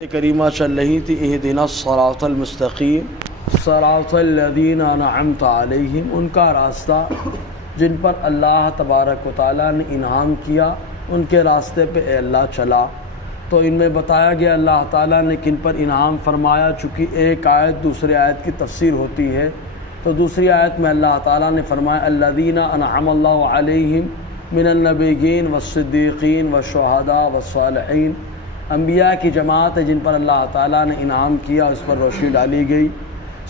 کریمہ چل رہی تھی اہدنا الصراط المستقیم صراط الذین انعمت علیہم، ان کا راستہ جن پر اللہ تبارک و تعالیٰ نے انعام کیا ان کے راستے پہ اے اللہ چلا۔ تو ان میں بتایا گیا اللہ تعالیٰ نے کن پر انعام فرمایا، چونکہ ایک آیت دوسری آیت کی تفسیر ہوتی ہے، تو دوسری آیت میں اللہ تعالیٰ نے فرمایا الذین انعم اللہ علیہم من النبیین والصدیقین والشہداء والصالحین، انبیاء کی جماعت ہے جن پر اللہ تعالیٰ نے انعام کیا، اس پر روشنی ڈالی گئی۔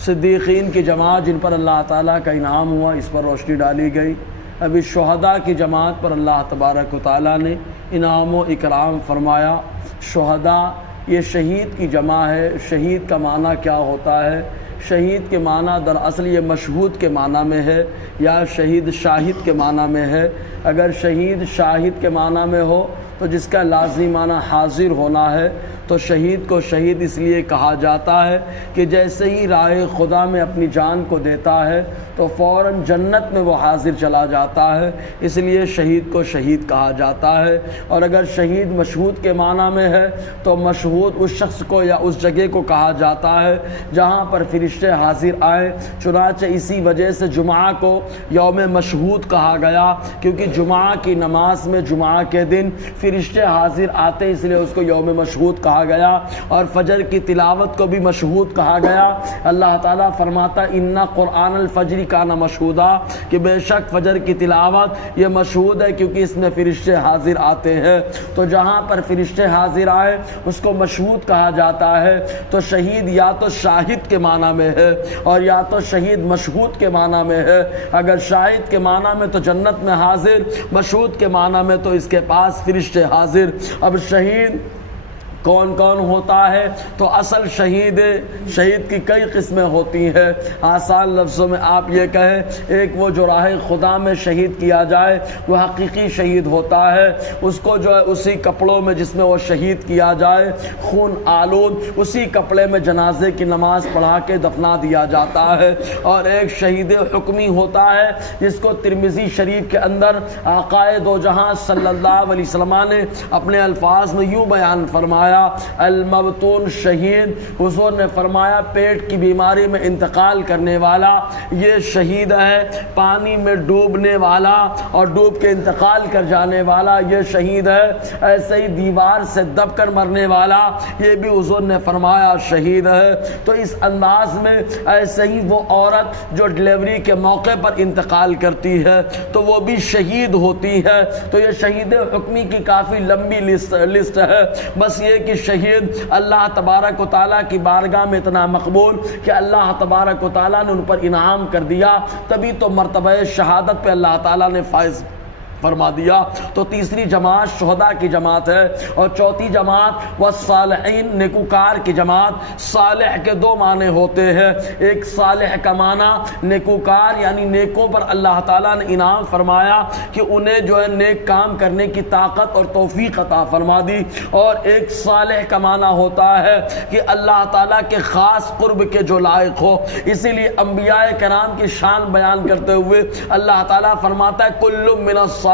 صدیقین کی جماعت جن پر اللہ تعالیٰ کا انعام ہوا، اس پر روشنی ڈالی گئی۔ ابھی شہداء کی جماعت پر اللہ تبارک و تعالیٰ نے انعام و اکرام فرمایا۔ شہداء یہ شہید کی جمع ہے۔ شہید کا معنی کیا ہوتا ہے؟ شہید کے معنی دراصل یہ مشہود کے معنی میں ہے یا شہید شاہد کے معنی میں ہے۔ اگر شہید شاہد کے معنی میں ہو تو جس کا لازمی معنی حاضر ہونا ہے، تو شہید کو شہید اس لیے کہا جاتا ہے کہ جیسے ہی راہ خدا میں اپنی جان کو دیتا ہے تو فوراً جنت میں وہ حاضر چلا جاتا ہے، اس لیے شہید کو شہید کہا جاتا ہے۔ اور اگر شہید مشہود کے معنی میں ہے تو مشہود اس شخص کو یا اس جگہ کو کہا جاتا ہے جہاں پر فرشتے حاضر آئے۔ چنانچہ اسی وجہ سے جمعہ کو یوم مشہود کہا گیا، کیونکہ جمعہ کی نماز میں جمعہ کے دن فرشتے حاضر آتے، اس لیے اس کو یوم مشہود کہا گیا۔ اور فجر کی تلاوت کو بھی مشہود کہا گیا۔ اللہ تعالیٰ فرماتا ان قرآن الفجر کان مشہودا، کہ بے شک فجر کی تلاوت یہ مشہود ہے کیونکہ اس میں فرشتے حاضر آتے ہیں۔ تو جہاں پر فرشتے حاضر آئے اس کو مشہود کہا جاتا ہے۔ تو شہید یا تو شاہد کے معنی میں ہے اور یا تو شہید مشہود کے معنی میں ہے۔ اگر شاہد کے معنی میں تو جنت میں حاضر، مشہود کے معنی میں تو اس کے پاس فرشتے حاضر۔ اب شہید کون کون ہوتا ہے؟ تو اصل شہید کی کئی قسمیں ہوتی ہیں۔ آسان لفظوں میں آپ یہ کہیں، ایک وہ جو راہ خدا میں شہید کیا جائے وہ حقیقی شہید ہوتا ہے، اس کو جو ہے اسی کپڑوں میں جس میں وہ شہید کیا جائے، خون آلود اسی کپڑے میں جنازے کی نماز پڑھا کے دفنا دیا جاتا ہے۔ اور ایک شہید حکمی ہوتا ہے جس کو ترمذی شریف کے اندر آقا دو جہاں صلی اللہ علیہ وسلم نے اپنے الفاظ میں یوں بیان فرمایا، المبتون شہید، حضور نے فرمایا پیٹ کی بیماری میں انتقال کرنے والا یہ شہید ہے، پانی میں ڈوبنے والا اور ڈوب کے انتقال کر جانے والا یہ شہید ہے، ایسے ہی دیوار سے دب کر مرنے والا یہ بھی حضور نے فرمایا شہید ہے۔ تو اس انداز میں ایسے ہی وہ عورت جو ڈلیوری کے موقع پر انتقال کرتی ہے تو وہ بھی شہید ہوتی ہے۔ تو یہ شہید حکمی کی کافی لمبی لسٹ ہے۔ بس یہ کہ شہید اللہ تبارک و تعالیٰ کی بارگاہ میں اتنا مقبول کہ اللہ تبارک و تعالیٰ نے ان پر انعام کر دیا، تبھی تو مرتبہ شہادت پہ اللہ تعالیٰ نے فائز فرما دیا۔ تو تیسری جماعت شہداء کی جماعت ہے، اور چوتھی جماعت والصالحین نیکوکار کی جماعت۔ صالح کے دو معنی ہوتے ہیں، ایک صالح کا معنی نیکوکار یعنی نیکوں پر اللہ تعالیٰ نے انعام فرمایا کہ انہیں جو ہے نیک کام کرنے کی طاقت اور توفیق عطا فرما دی، اور ایک صالح کا معنی ہوتا ہے کہ اللہ تعالیٰ کے خاص قرب کے جو لائق ہو۔ اسی لیے انبیاء کرام کی شان بیان کرتے ہوئے اللہ تعالیٰ فرماتا ہے کل من الصالحین،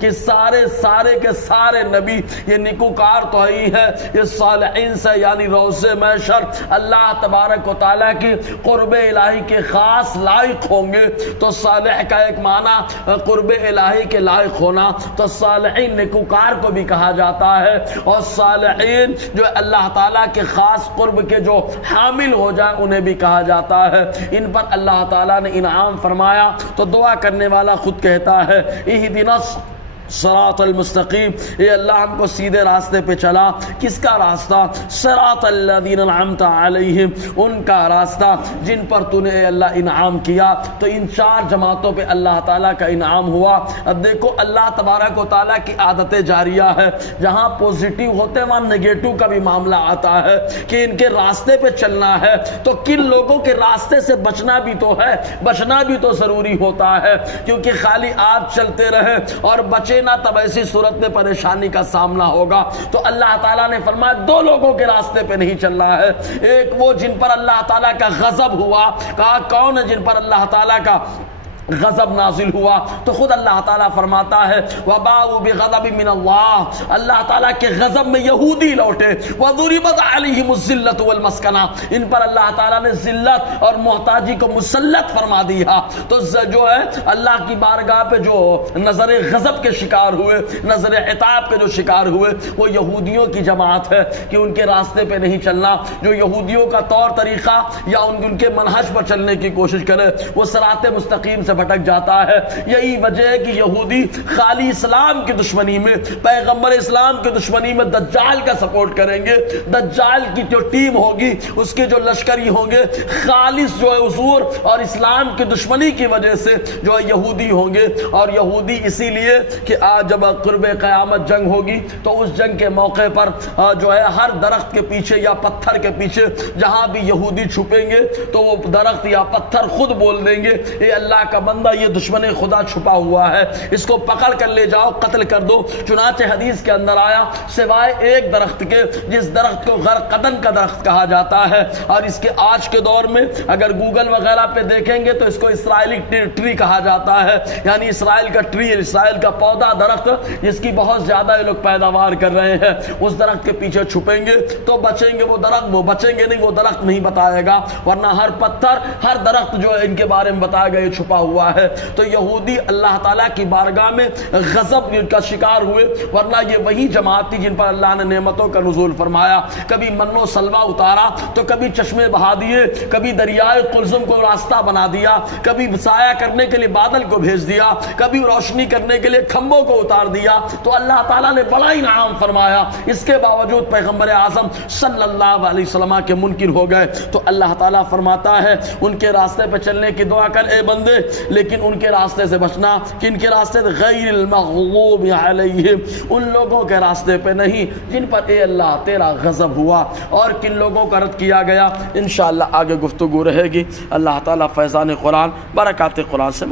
کہ سارے کے سارے نبی یہ نیکوکار تو ہی ہے، یہ صالحین سے یعنی روض محشر اللہ تبارک و تعالیٰ کی قرب الہی کے خاص لائق ہوں گے۔ تو صالح کا ایک معنی قرب الہی کے لائق ہونا، تو صالحین نیکوکار کو بھی کہا جاتا ہے، اور صالحین جو اللہ تعالیٰ کے خاص قرب کے جو حامل ہو جائیں انہیں بھی کہا جاتا ہے۔ ان پر اللہ تعالیٰ نے انعام فرمایا تو دعا کرنے والا خود کہتا ہے اہدنا صراط المستقیم، اے اللہ ہم کو سیدھے راستے پہ چلا۔ کس کا راستہ؟ صراط الذین انعمت علیہم، ان کا راستہ جن پر تو نے اے اللہ انعام کیا۔ تو ان چار جماعتوں پہ اللہ تعالیٰ کا انعام ہوا۔ اب دیکھو اللہ تبارک و تعالیٰ کی عادت جاریہ ہے، جہاں پوزیٹیو ہوتے ہیں وہاں نگیٹو کا بھی معاملہ آتا ہے کہ ان کے راستے پہ چلنا ہے تو کن لوگوں کے راستے سے بچنا بھی تو ہے، بچنا بھی تو ضروری ہوتا ہے، کیونکہ خالی آپ چلتے رہے اور بچے نہ تب ایسی صورت میں پریشانی کا سامنا ہوگا۔ تو اللہ تعالیٰ نے فرمایا دو لوگوں کے راستے پہ نہیں چلنا ہے، ایک وہ جن پر اللہ تعالیٰ کا غضب ہوا، کہا کون ہے جن پر اللہ تعالیٰ کا غضب نازل ہوا تو خود اللہ تعالیٰ فرماتا ہے وباؤ بغضب من اللہ، اللہ تعالیٰ کے غضب میں یہودی لوٹے، وضربت علیہم الذلۃ والمسکنہ، ان پر اللہ تعالیٰ نے ذلت اور محتاجی کو مسلط فرما دیا۔ تو جو ہے اللہ کی بارگاہ پہ جو نظر غضب کے شکار ہوئے، نظر عتاب کے جو شکار ہوئے، وہ یہودیوں کی جماعت ہے کہ ان کے راستے پہ نہیں چلنا، جو یہودیوں کا طور طریقہ یا ان کے منہج پر چلنے کی کوشش کرے وہ صراط مستقیم سے بھٹک جاتا ہے۔ یہی وجہ ہے کہ یہودی خالی اسلام کی دشمنی میں، پیغمبر اسلام کی دشمنی میں دجال کا سپورٹ کریں گے، دجال کی جو ٹیم ہوگی، اس کے جو لشکری ہوں گے، خالص جو ہے حضور اور اسلام کی دشمنی کی وجہ سے جو ہے یہودی ہوں گے۔ اور یہودی اسی لیے کہ آج جب قرب قیامت جنگ ہوگی تو اس جنگ کے موقع پر جو ہے ہر درخت کے پیچھے یا پتھر کے پیچھے جہاں بھی یہودی چھپیں گے تو وہ درخت یا پتھر خود بول دیں گے اے اللہ کا بندہ، یہ دشمن خدا چھپا ہوا ہے، اس کو پکڑ کر لے جاؤ، قتل کر دو۔ چنانچہ حدیث کے اندر آیا سوائے ایک درخت کے جس درخت کو غرقدن کا درخت کہا جاتا ہے، اور اس کے آج کے دور میں اگر گوگل وغیرہ پہ دیکھیں گے تو اس کو اسرائیلی ٹری کہا جاتا ہے، یعنی اسرائیل کا ٹری، اسرائیل کا پودا درخت جس کی بہت زیادہ یہ لوگ پیداوار کر رہے ہیں، اس درخت کے پیچھے چھپیں گے تو بچیں گے وہ درخت، وہ بچیں گے نہیں، وہ درخت نہیں بتائے گا، ورنہ ہر پتھر ہر درخت جو ہے ان کے بارے میں بتایا گیا یہ چھپا ہوا ہے۔ تو یہودی اللہ تعالیٰ کی بارگاہ میں غضب کا شکار ہوئے، ورنہ یہ وہی جماعت تھی جن پر اللہ نے نعمتوں کا نزول فرمایا، کبھی من و سلوہ اتارا تو کبھی چشمے بہا دیے، کبھی دریائے قلزم کو راستہ بنا دیا، کبھی سایہ کرنے کے لیے بادل کو بھیج دیا، کبھی روشنی کرنے کے لیے کھمبوں کو اتار دیا۔ تو اللہ تعالیٰ نے بڑا انعام فرمایا، اس کے باوجود پیغمبر اعظم صلی اللہ علیہ وسلم کے منکر ہو گئے۔ تو اللہ تعالیٰ فرماتا ہے ان کے راستے پہ چلنے کی دعا کر اے بندے، لیکن ان کے راستے سے بچنا، کن کے راستے سے؟ غیر المغضوب علیہم، ان لوگوں کے راستے پہ نہیں جن پر اے اللہ تیرا غضب ہوا۔ اور کن لوگوں کا رد کیا گیا انشاءاللہ آگے گفتگو رہے گی۔ اللہ تعالیٰ فیضان قرآن برکات قرآن سے